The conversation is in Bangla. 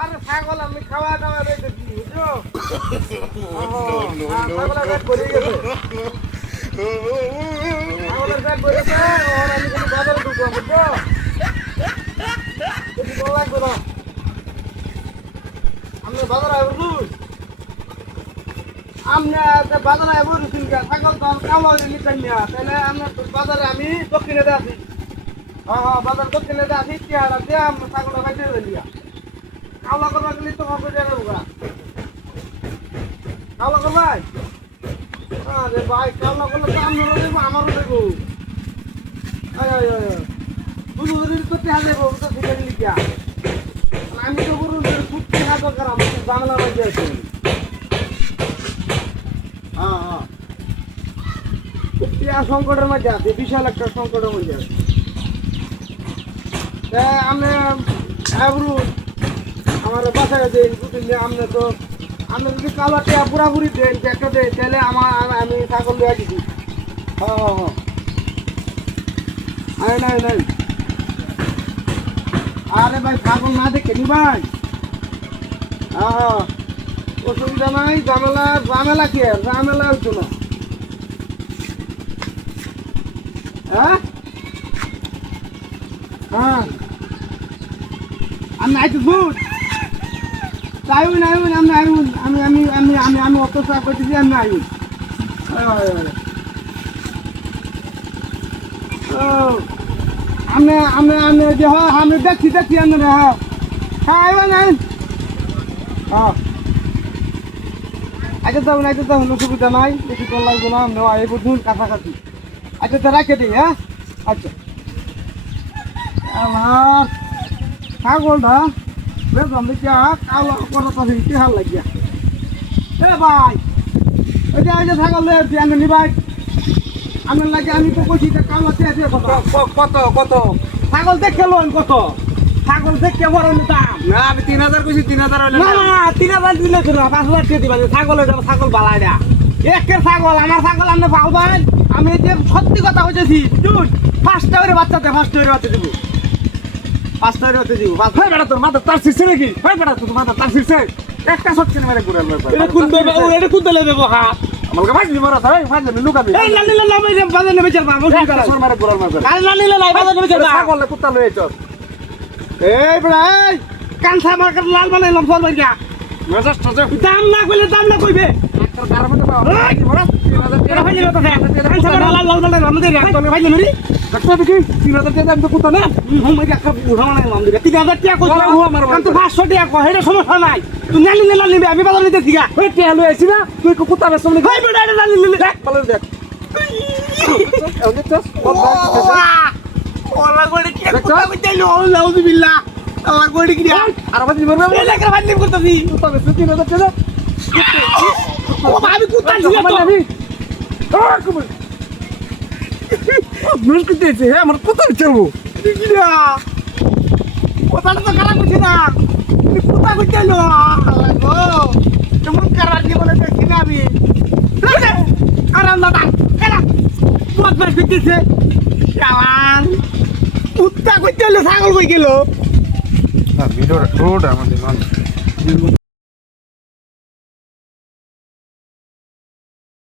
আরে ছাগল আমি খাওয়া দাওয়া রেখেছি বুঝছো ছাগলের পেট ভরে গেছে ছাগলের পেট ভরেছে আর আমি কিন্তু বাজারে ঢুকবো বুঝছো বেশি ভালো লাগবে না আপনি বাজারে আইব বুঝ আপনি বাজারে আইব রুচিন ছাগল তো কালো নিতেন না তাহলে আমরা বাজারে আমি দক্ষিণে আছি হ্যাঁ বাজার দক্ষিণে আছি চেয়ারা দিয়ে আমরা ছাগলটা বাইতে দিলিয়া কালো করবা গেলে তো হবে যাবে ওগা কালো করবাই আরে ভাই কালো করলে তো আমারও দেবো আমারও দেবো বুঝু তো টেহা দেবো তো সেটা লিখিয়া আমি তো বলুন খুব টেহা দরকার আমার বাংলা বাজে আছে হ্যাঁ হ্যাঁ খুব টেহা সংকটের মধ্যে আছে বিশাল একটা সংকটের মধ্যে আছে আমি আবরু আমার বাসায় দেন দুদিন আপনি তো আপনি যদি কালো টেয়া পুরাপুরি দেন একটা দেন তাহলে আমি ছাগল দিয়ে দিচ্ছি হ্যাঁ হ্যাঁ হ্যাঁ নাই নাই আরে ভাই ছাগল না দেখে নি ভাই হ্যাঁ হ্যাঁ অসুবিধা নাই ঝামেলা কি আর ঝামেলা হইতো না হ্যাঁ হ্যাঁ আমি আইতে বুঝ আইউন আমি আইউন আমি অত চা করতেছি আমি আইউন আমি যে হয় আমি দেখছি আমি হ্যাঁ আইবেন আইন হ্যাঁ আচ্ছা তখন অসুবিধা নাই বেশি কল লাগবে না নেওয়া এই বুঝুন কাছাকাছি আচ্ছা তো রাখে দিই হ্যাঁ আচ্ছা আমার ছাগলটা বেশ আমি কালো করতে কি হাল লাগিয়া এ ভাই ওই যে ছাগল আমি নি ভাই আমি লাগে আমি তো কইছি কালো চেয়ে কত কত ছাগল দেখে লোন কত ছাগল দেখে বড় দাম না আমি 3000 কইছি 3000 হইলো না 3000 দিলে তো না 5000 দিয়ে দিবা ছাগল হইলো ছাগল বালাই না একের ছাগল আমার ছাগল আপনি পালবেন আমি যে সত্যি কথা কইতেছি তুই ফার্স্ট করে বাচ্চা দেব 5টা হতে দিব ভাই বেটা তোর মাথা তার শিরছে নাকি ভাই বেটা তোর মাথা তার শিরছে একটা সত্যি না মেরে গুড়াল ভাই এটা কোন দলে দেব হা আমাকে ভাই মারা ভাই ভাই লুকাবি এই লালিলা লামাই বাজার নেবে চল বাবা কি করে মারে গুড়াল মারে আর লালিলা লাই বাজার নেবে চল ছাগল কুত্তা লয়ে চল এই বেটা এই কানসা মার লাল বানাইলাম চল ভাই মেজাজ টাজা দাম না কইলে দাম না কইবে একটা কারমতে পাও কি বড় 3000 ভাই নিলো তো কানসা মার লাল লাল বানাইলাম আমাদের রাত ভাই নিলো রে ডাক্তার দেখি 3000 টাকা দাম তো কুত্তা না আমি একটা বুড়া বানাইলাম দিরে 3000 টাকা কই আমার কান তো 500 টাকা কই এটা সমস্যা নাই তুই নালি নিবে আমি বাজার নিতে দিগা ওই টাকা লই আইছি না তুই কুত্তা বেশ বলি ভাই বেটা এটা নালি দেখ ভালো দেখ ওকে চস ওলা গড়ি কি কুত্তা কইতাইলো আউযুবিল্লাহ আল্লাহ গড়ি কি আর ভাই মরবে এই লাগা ভাই নিম করতেছি কুত্তা বেশ 3000 টাকা ও ভাবি কুত্তা ছিল তো আমি কম নুন কিতেছে হে আমার কত চলবো দিগিরা ওটাটা তো খারাপ হচ্ছে না তুমি কোথা কইতেলো গো কেমন কারা জীবনে দেখি না আমি আরাম দাদা এরা তোমার বেশ কিতেছে শালান কোথা কইতেলো ছাগল কই গেল ভিডিও রোড আমাদের